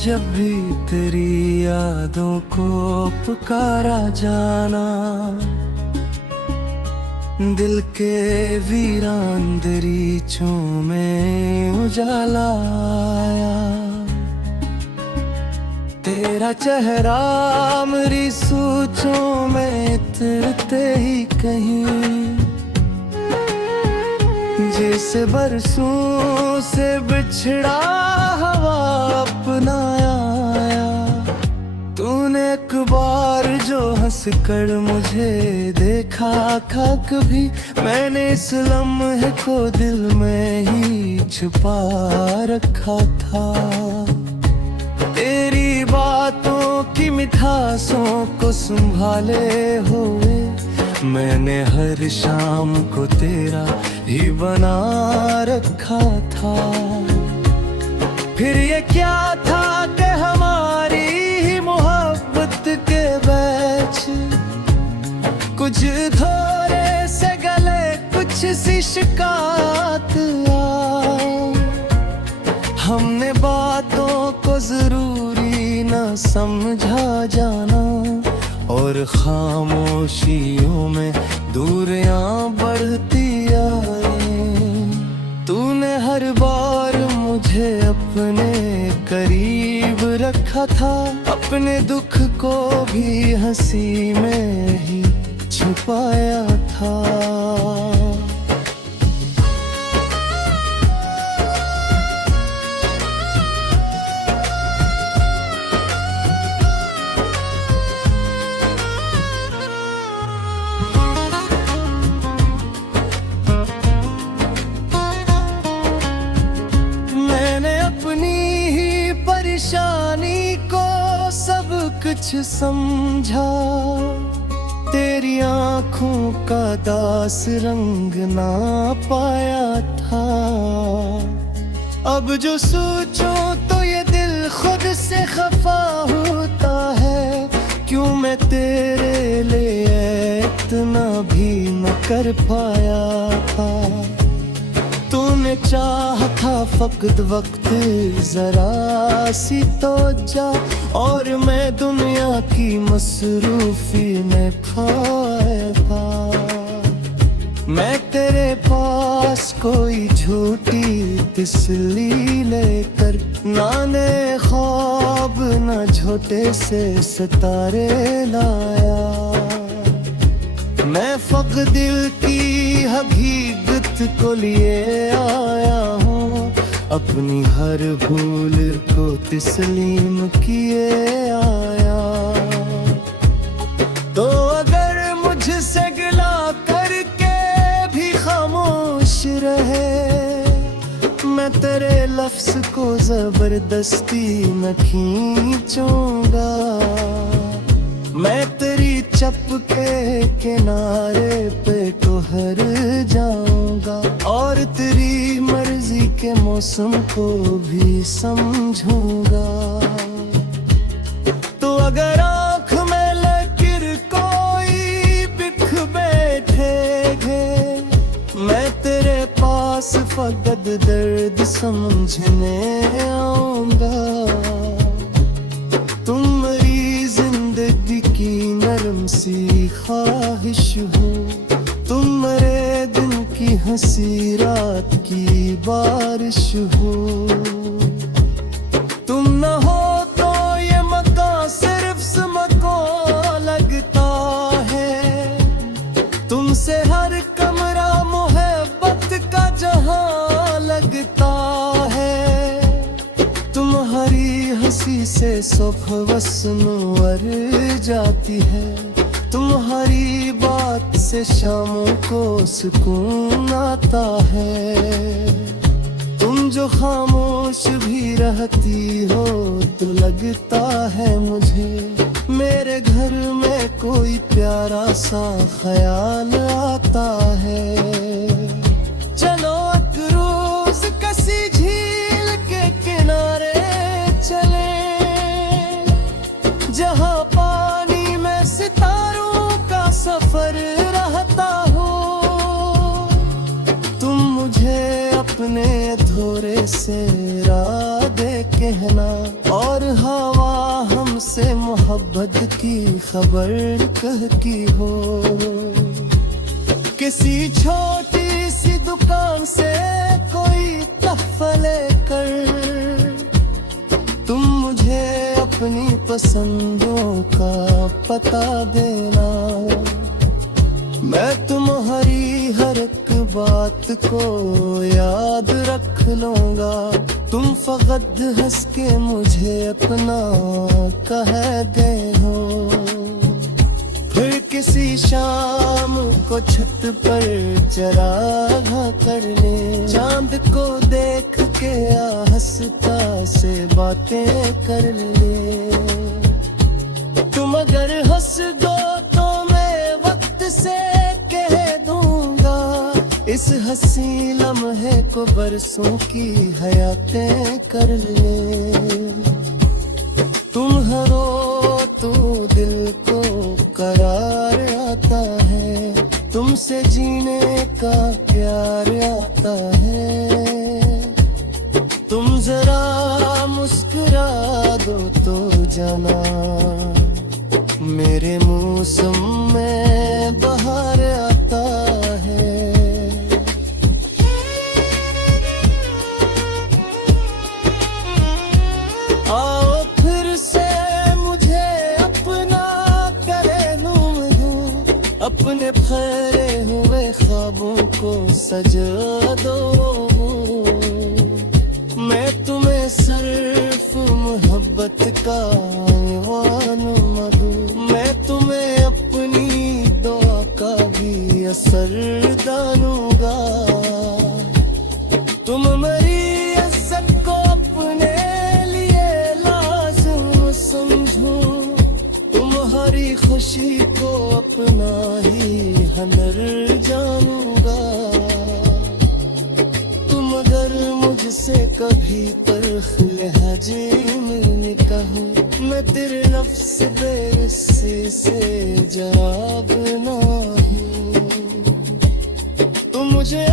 जब भी तेरी यादों को पुकारा जाना, दिल के वीरान दरीचों में उजाला आया। तेरा चेहरा मेरी सोचों में उतरते ही कहीं, जैसे बरसों से बिछड़ा हवा अपना आया। तूने एक बार जो हंस कर मुझे देखा था, कभी मैंने इस लम्हे को दिल में ही छुपा रखा था। तेरी बातों की मिठासों को संभाले हुए मैंने हर शाम को तेरा ही बना रखा था। फिर ये क्या था कि हमारी ही मोहब्बत के बैच, कुछ थोड़े से गले कुछ सी शिकायत आई। हमने बातों को जरूरी न समझा जाना, और खामोशियों में दूरियां बढ़ती आई। तूने हर बार मुझे अपने करीब रखा था, अपने दुख को भी हंसी में ही छुपाया था। परेशानी को सब कुछ समझा, तेरी आंखों का दास रंग ना पाया था। अब जो सोचो तो ये दिल खुद से खफा होता है, क्यों मैं तेरे लिए इतना भी न कर पाया था। तूने चाहा था फकत वक्त जरा सी तो जा, और मैं दुनिया की मसरूफी में खोया था। मैं तेरे पास कोई झूठी तिसली लेकर नाने ख्वाब न झोटे से सितारे लाया। मैं फक दिल की हकीकत को लिए आया हूँ, अपनी हर भूल को तस्लीम किए आया। तो अगर मुझसे गिला करके भी खामोश रहे, मैं तेरे लफ्ज को जबरदस्ती न खींचूंगा। मैं तेरी चपके किनारे पे ठहर जाऊंगा, और तेरी मर्जी के मौसम को भी समझूंगा। तो अगर आँख में लकीर कोई बिख बैठेगे, मैं तेरे पास फकत दर्द समझने आऊंगा। तुम मेरी जिंदगी की नरम सी ख्वाहिश हो, तुम मेरे दिन की हंसी रात की बारिश हो। तुम न हो तो ये मकान सिर्फ समको लगता है, तुमसे हर कमरा मोहब्बत का जहां लगता है। तुम्हारी हंसी से सुबह वसनवर जाती है, तुम्हारी बात से शामों को सुकून आता है। तुम जो खामोश भी रहती हो तो लगता है मुझे मेरे घर में कोई प्यारा सा ख्याल आता है। चलो एक रोज किसी झील के किनारे चले, जहाँ पानी में सितारों का सफर रहता हो। तुम मुझे अपने धोरे से राह दे कहना, और हवा हमसे मोहब्बत की खबर कहती हो। किसी छोटी सी दुकान से कोई तोहफा लेकर तुम मुझे अपनी पसंदों का पता देना। मैं तुम्हारी हर एक बात को याद रख लूंगा। तुम फकत हंस के मुझे अपना कह गए हो। फिर किसी शाम को छत पर चरागा करने चांद को देख के हंसता से बातें कर ले। तुम अगर हंस दो तो मैं वक्त से कह दूंगा इस हंसी लम्हे को बरसों की हयातें कर ले। तुम हरो तो दिल को करार आता है। तुमसे जीने का प्यार आता है। तुम जरा मुस्कुरा दो तो जाना मेरे मौसम में बाहर आता है। आओ फिर से मुझे अपना करे लूं, अपने फहरे हुए ख्वाबों को सजा दो। मैं तुम्हें सिर्फ मोहब्बत का ईवान दूं। मैं तुम्हें अपनी दुआ का भी असर जानूंगा। तुम मेरी इज्जत को अपने लिए लाज़िम समझो। तुम्हारी खुशी को अपना ही हुनर जानूंगा। तुम अगर मुझसे कभी तल्ख लहजे में कहो मैं तेरे नफ्स बेरसी से जवाब ना हूँ। तुम मुझे